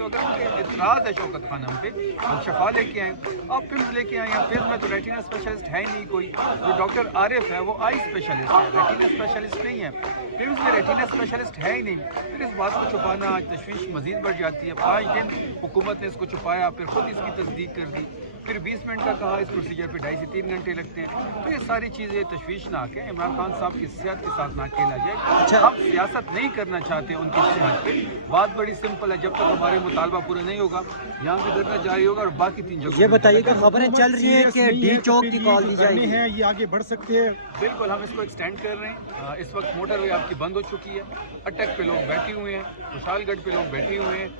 से अगर उनके इतराज़ है शौकत खान पे, हम शफा लेके आए, आप पिम्स लेके आए हैं। पिम्स में तो रेटिना स्पेशलिस्ट है ही नहीं कोई, जो डॉक्टर आरिफ है वो आई स्पेशलिस्ट है, रेटिना स्पेशलिस्ट नहीं है। पिम्स में रेटिना स्पेशलिस्ट है ही नहीं। फिर इस बात को छुपाना तशवीश मज़ीद बढ़ जाती है। 5 दिन हुकूमत ने इसको छुपाया, फिर खुद इसकी तस्दीक कर दी, फिर 20 मिनट का कहा, इस प्रोसीजर पे 2.5 से 3 घंटे लगते हैं। तो ये सारी चीज़ें तशवीशनाक है। इमरान खान साहब की सेहत के साथ ना खेला जाए। हम सियासत नहीं करना चाहते उनकी सेहत पे। बात बड़ी सिंपल है, जब तक हमारे मुतालबा पूरा नहीं होगा यहाँ भी धरना जारी होगा और बाकी 3 जगह। ये बताइएगा, खबरें चल रही है कि डी चौक की कॉल दी जाएगी है, ये आगे बढ़ सकते हैं? बिल्कुल, हम इसको एक्सटेंड कर रहे हैं। इस वक्त मोटरवे आपकी बंद हो चुकी है, अटक पे लोग बैठे हुए हैं, खुशालगढ़ पे लोग बैठे हुए हैं,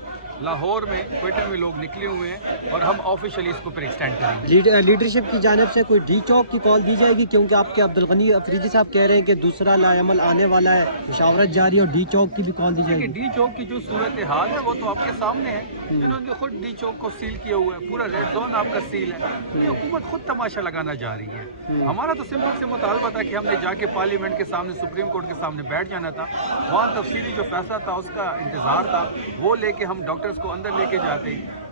लाहौर में, क्वेटर में लोग निकले हुए हैं, और हम ऑफिशियली इसको फिर एक्सटेंड करेंगे। लीडरशिप की जानिब से कोई डी चौक की कॉल दी जाएगी, क्योंकि आपके अब्दुल गनी अफरीदी साहब कह रहे हैं कि दूसरा लाएमल आने वाला है, मुशावरत जारी है और डी चौक की भी कॉल दी जाएगी। डी चौक की जो सूरत हाल है वो तो आपके सामने है। इन्होंने खुद डी चौक को सील किया हुआ है, पूरा रेड जोन आपका सील है। ये हुकूमत खुद तमाशा लगाना जा रही है। हमारा तो सिंपल से मुतालबा था कि हमने जाके पार्लियामेंट के सामने, सुप्रीम कोर्ट के सामने बैठ जाना था। वहाँ तफसीली जो फैसला था उसका इंतज़ार था, वो लेके हम डॉक्टर्स को अंदर लेके जाते।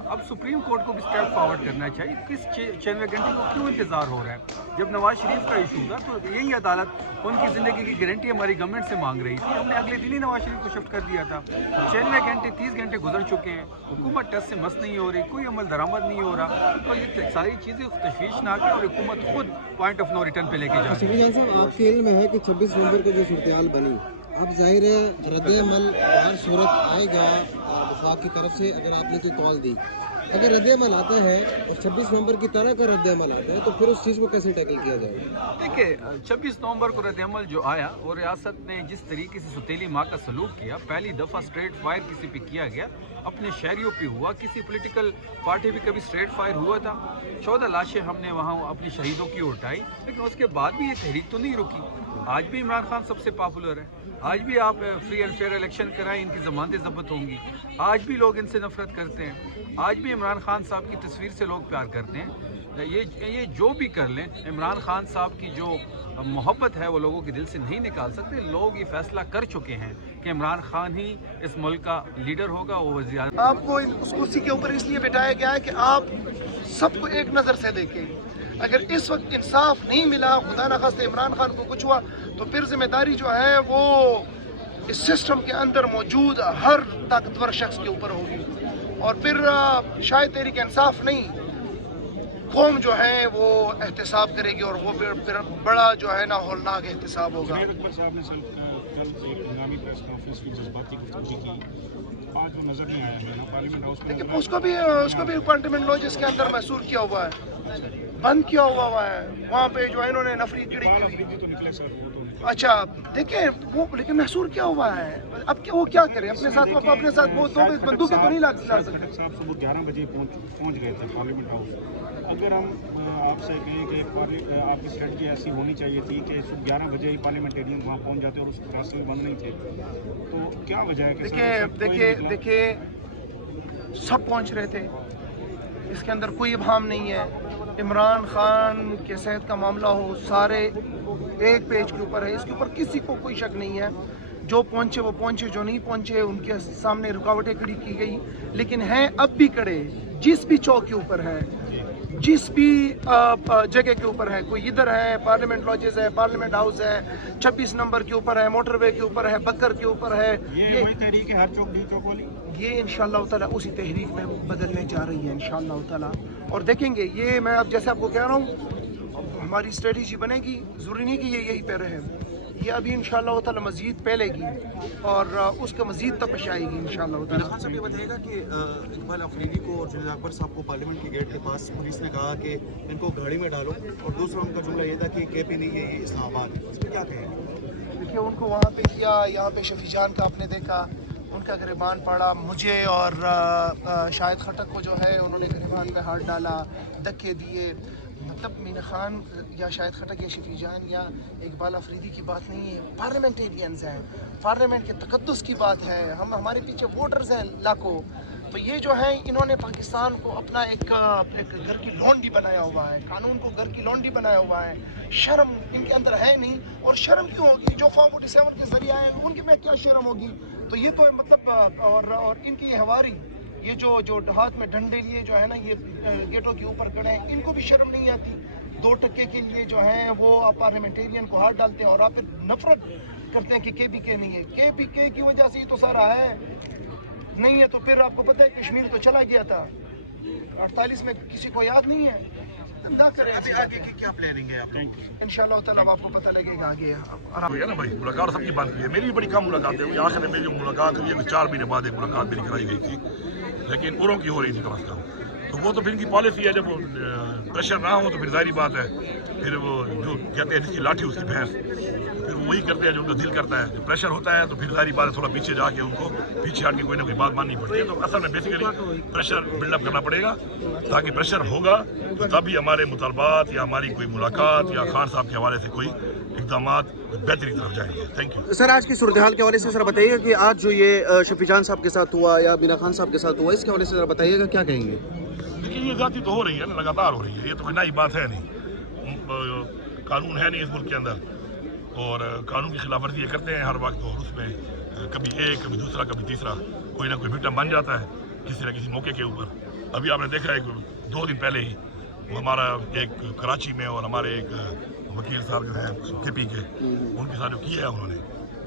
अब सुप्रीम कोर्ट को भी स्टेप फॉरवर्ड करना चाहिए। किस 96 घंटे को क्यों इंतज़ार हो रहा है? जब नवाज शरीफ का इशू था तो यही अदालत उनकी ज़िंदगी की गारंटी हमारी गवर्नमेंट से मांग रही थी, हमने अगले दिन ही नवाज शरीफ को शिफ्ट कर दिया था। 96 घंटे 30 घंटे गुजर चुके हैं, हुकूमत टस से मस नहीं हो रही, कोई अमल दरामद नहीं हो रहा। तो ये सारी चीज़ें तशवीशनाक है और हुकूमत खुद पॉइंट ऑफ नो रिटर्न पे लेके जा रही है। आपके इल्म में है कि 26 नवंबर को जो सूरत बनी, अब जाहिर है रद्द-ए-अमल हर सूरत आएगा वफाक की तरफ से। अगर आपने कोई कॉल दी, अगर रद्द-ए-अमल आता है और 26 नवंबर की तरह का रद्द-ए-अमल आता है, तो फिर उस चीज़ को कैसे टैकल किया जाएगा? देखिए, 26 नवंबर को रद्द-ए-अमल जो आया वो रियासत ने जिस तरीके से सौतेली माँ का सलूक किया, पहली दफ़ा स्ट्रेट फायर किसी पे किया गया, अपने शहरियों पे हुआ, किसी पॉलिटिकल पार्टी भी कभी स्ट्रेट फायर हुआ था। 14 लाशें हमने वहाँ अपनी शहीदों की उठाई, लेकिन उसके बाद भी ये तहरीक तो नहीं रुकी। आज भी इमरान खान सबसे पॉपुलर है, आज भी आप फ्री एंड फेयर इलेक्शन कराएं, इनकी ज़मानतें ज़ब्त होंगी। आज भी लोग इनसे नफरत करते हैं, आज भी इमरान खान साहब की तस्वीर से लोग प्यार करते हैं। ये जो भी कर लें, इमरान खान साहब की जो मोहब्बत है वो लोगों के दिल से नहीं निकाल सकते। लोग ये फैसला कर चुके हैं कि इमरान खान ही इस मुल्क का लीडर होगा, वो वज़ीर। आपको उस कुर्सी के ऊपर इसलिए बिठाया गया है कि आप सबको एक नज़र से देखें। अगर इस वक्त इंसाफ नहीं मिला, खुदा न खास्ते इमरान खान को कुछ हुआ, तो फिर जिम्मेदारी जो है वो इस सिस्टम के अंदर मौजूद हर ताकतवर शख्स के ऊपर होगी। और फिर शायद तहरीक इंसाफ नहीं, कौम जो है वो एहतसाब करेगी, और वो फिर बड़ा जो है ना होलनाक एहतसाब होगा। देखिए, उसको भी कंपार्टमेंट लॉज इसके अंदर महसूर किया हुआ है, बंद किया हुआ है। वहाँ पे जो है इन्होंने नफरी खड़ी की। अच्छा, देखिए वो लेकिन महसूर क्या हुआ है। अब क्या वो क्या करे अपने साथ? वो अपने साथ वो दो बंदूकें तो नहीं ला सकते। साहब सुबह 11 बजे पहुँच गए थे पार्लियामेंट हाउस। अगर हम आपसे कहें कि आपकी स्ट्रेटजी ऐसी होनी चाहिए थी कि सुबह 11 बजे ही पार्लियामेंटेरियन वहाँ पहुँच जाते और उस रास्ते में बंद नहीं थे, तो क्या वजह है कि देखिए सब पहुँच रहे थे, इसके अंदर कोई इब्हाम नहीं है। इमरान खान के सेहत का मामला हो, सारे एक पेज के ऊपर है, इसके ऊपर किसी को कोई शक नहीं है। जो पहुँचे वो पहुँचे, जो नहीं पहुँचे उनके सामने रुकावटें खड़ी की गई, लेकिन हैं अब भी कड़े। जिस भी चौक के ऊपर है, जिस भी जगह के ऊपर है, कोई इधर है, पार्लियामेंट लॉजेस है, पार्लियामेंट हाउस है, 26 नंबर के ऊपर है, मोटरवे के ऊपर है, बकर के ऊपर है, ये वही तहरीक है हर चौक डी चौक वाली। ये इंशाअल्लाह ताला उसी तहरीक में बदलने जा रही है इंशाअल्लाह ताला। और देखेंगे ये, मैं अब जैसे आपको कह रहा हूँ, हमारी स्ट्रेटजी बनेगी, ज़रूरी नहीं कि ये यही पे रहे, ये अभी इंशाअल्लाह ताला मज़ीद फैलेगी और उसका मज़ीद तपश आएगी इंशाअल्लाह ताला। खान साहब ये बताइएगा कि इकबाल अफरीदी को और जुनैद अकबर साहब को पार्लियामेंट के गेट के पास पुलिस ने कहा कि इनको गाड़ी में डालो, और दूसरा उनका जुमला ये था कि KP नहीं है, ये इस्लामाबाद है। इस पर क्या कहेंगे? देखिए, उनको वहाँ पे किया, यहाँ पे शफी जान का आपने देखा, उनका गिरबान पड़ा। मुझे और शाहिद खटक को जो है उन्होंने गिरबान पे हाथ डाला, धक्के दिए। मतलब मीना खान या शाहिद खटक या शफी जान या इकबाल अफरीदी की बात नहीं है, पार्लियामेंटेरियंस हैं, पार्लियामेंट के तकद्दुस की बात है। हम हमारे पीछे वोटर्स हैं लाखों। तो ये जो है इन्होंने पाकिस्तान को अपना एक घर की लौंडी बनाया हुआ है, कानून को घर की लौंडी बनाया हुआ है। शर्म इनके अंदर है नहीं, और शर्म क्यों होगी? जो फॉर्म 47 के जरिए आए उनके में क्या शर्म होगी? तो ये तो मतलब और इनकी ये हवारी یہ جو ہاتھ میں ڈنڈے لیے جو ہے نا یہ گیٹوں کے اوپر کھڑے ہیں, ان کو بھی شرم نہیں آتی؟ 2 ٹکے کے لیے جو ہیں وہ آپ پارلیمنٹیرین کو ہاتھ ڈالتے ہیں اور آپ پھر نفرت کرتے ہیں کہ KPK نہیں ہے. KPK کی وجہ سے یہ تو سارا ہے, نہیں ہے تو پھر آپ کو پتہ ہے کشمیر تو چلا گیا تھا 48 میں, کسی کو یاد نہیں ہے. نہ کریں, ابھی آگے کی کیا پلاننگ ہے آپ کی؟ انشاءاللہ تعالیٰ آپ کو پتہ لگے گا آگے. ہے نا بھائی, ملاقات سب کی بات ہوئی ہے. میری بھی بڑی کم ملاقات ہے. آخر میں میری جو ملاقات ہوئی ہے 4 مہینے بعد ایک ملاقات میری کرائی گئی تھی, لیکن اوروں کی ہو رہی تھی کم از کم. تو وہ تو پھر ان کی پالیسی ہے, جب پریشر نہ ہو تو پھر ظاہری بات ہے پھر وہ جو کہتے ہیں جس کی لاٹھی اس کی بھینس, پھر وہی کرتے ہیں جو ان کا دل کرتا ہے. جب پریشر ہوتا ہے تو پھر ظاہری بات ہے تھوڑا پیچھے جا کے ان کو پیچھے ہٹ کے کوئی نہ کوئی بات ماننی پڑتی ہے. تو اصل میں بیسیکلی پریشر بلڈ اپ کرنا پڑے گا, تاکہ پریشر ہوگا تو تبھی ہمارے مطالبات یا ہماری کوئی ملاقات یا خان صاحب کے حوالے سے کوئی اقدامات بہتری طرف جائیں گے. Thank you. سر, آج کی صورتحال کے حوالے سے ذرا بتائیے گا کہ آج جو یہ شفیع جان صاحب کے ساتھ ہوا یا مینا خان صاحب کے ساتھ ہوا, اس کے حوالے سے ذرا بتائیے گا, کیا کہیں گے؟ دیکھیے یہ ذاتی تو ہو رہی ہے نا, لگاتار ہو رہی ہے, یہ تو کوئی نئی بات ہے نہیں. قانون ہے نہیں اس ملک کے اندر, اور قانون کی خلاف ورزی یہ کرتے ہیں ہر وقت, اور اس میں کبھی ایک کبھی دوسرا کبھی تیسرا کوئی نہ کوئی وکٹم بن جاتا ہے کسی نہ کسی موقع کے اوپر. ابھی آپ نے دیکھا ہے 2 دن پہلے ہی ہمارا ایک کراچی میں اور ہمارے ایک وکیل صاحب جو ہیں KPK, ان کے ساتھ جو کیا ہے انہوں نے,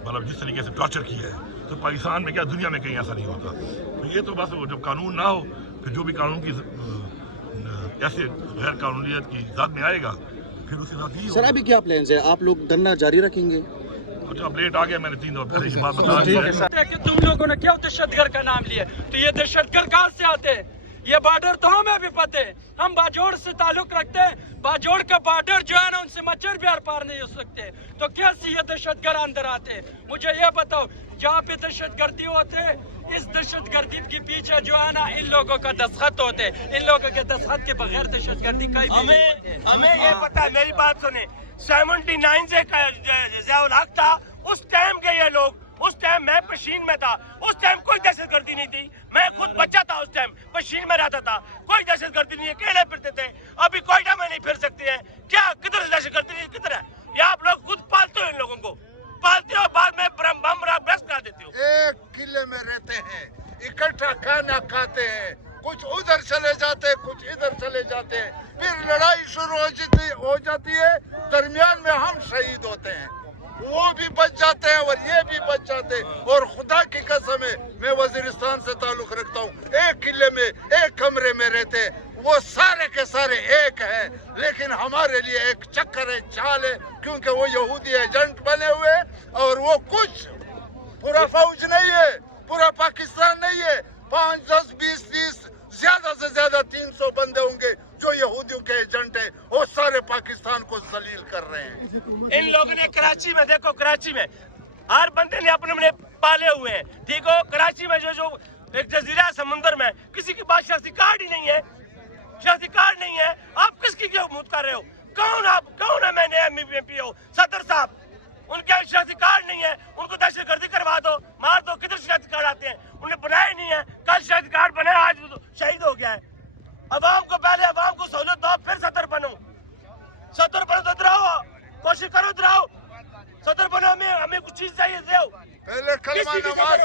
مطلب جس طریقے سے ٹارچر کیا ہے, تو پاکستان میں کیا دنیا میں کہیں ایسا نہیں ہوتا. تو یہ تو بس جب قانون نہ ہو پھر جو بھی قانون کی ایسے غیر قانونیت کی ذات میں آئے گا پھر اس کے ساتھ ہی. سر, ابھی کیا پلانز ہیں, آپ لوگ دھرنا جاری رکھیں گے؟ اچھا, اب لیٹ آ گیا, میں نے 3 دن پہلے کی بات بتا دی ہے کہ تم لوگوں نے کیوں دہشت گرد کا نام لیا, تو یہ دہشت گرد کہاں سے آتے ہیں؟ یہ بارڈر تو ہمیں بھی پتہ ہے, ہم باجوڑ سے تعلق رکھتے ہیں, باجوڑ کا بارڈر جو ہے نا ان سے مچھر بھی آر پار نہیں ہو سکتے, تو کیسے یہ دہشت گرد اندر آتے ہیں؟ مجھے یہ بتاؤ, جہاں پہ دہشت گردی ہوتے ہیں اس دہشت گردی کے پیچھے جو ہے نا ان لوگوں کا دستخط ہوتے ہیں, ان لوگوں کے دستخط کے بغیر دہشت گردی کا ہمیں یہ پتا ہے. میری بات سنیں, 79 سے ضیاء الحق تھا اس ٹائم کے یہ لوگ, اس ٹائم میں پشین میں تھا, اس ٹائم کوئی دہشت گردی نہیں تھی, میں خود بچہ تھا اس ٹائم, پشین میں رہتا تھا, کوئی دہشت گردی نہیں ہے, اکیلے پھرتے تھے. ابھی کوئٹہ میں نہیں پھر سکتے ہیں, کیا کدھر دہشت گردی نہیں, کدھر ہے؟ یہ آپ لوگ خود پالتے ہو, ان لوگوں کو پالتے ہو, بعد میں بم برسٹ کر دیتے ہو. ایک قلعے میں رہتے ہیں, اکٹھا کھانا کھاتے ہیں, کچھ ادھر چلے جاتے ہیں کچھ ادھر چلے جاتے ہیں, پھر لڑائی شروع ہو جاتی ہے, درمیان میں ہم شہید ہوتے ہیں, وہ بھی بچ جاتے ہیں اور یہ بھی بچ جاتے ہیں. اور خدا کی قسم ہے, میں وزیرستان سے تعلق رکھتا ہوں, ایک قلعے میں ایک کمرے میں رہتے ہیں, وہ سارے کے سارے ایک ہیں, لیکن ہمارے لیے ایک چکر ہے, چال ہے, کیونکہ وہ یہودی ایجنٹ بنے ہوئے, اور وہ کچھ پورا فوج نہیں ہے, پورا پاکستان نہیں ہے, 5, 10, 20, 30 زیادہ سے زیادہ 300 بندے ہوں گے جو یہودیوں کے ایجنٹ ہیں, وہ سارے پاکستان کو ذلیل کر رہے ہیں. ان لوگوں نے کراچی میں, دیکھو کراچی میں ہر بندے نے اپنے پالے ہوئے ہیں, ٹھیک ہو. کراچی میں جو ایک جزیرہ سمندر میں کسی کے پاس شخصی کارڈ ہی نہیں ہے, شخصی کارڈ نہیں ہے, آپ کس کی حکومت کر رہے ہو؟ کون آپ, کون ہے؟ میں نے MP ہو, صدر صاحب, ان کے شخصی کارڈ نہیں ہے, ان کو دہشت گردی کروا دو, مار دو. کدھر شخصی کارڈ آتے ہیں؟ انہیں بنائے نہیں ہے, کل شخصی کارڈ بنے, آج شہید ہو گیا ہے. عوام کو پہلے عوام کو سہولت دو, پھر صدر بنو. صدر بنو تو ادھر آؤ, کوشش کرو ادھر آؤ, صدر بنو, ہمیں کچھ چیز چاہیے, دو پہلے کلمہ نواز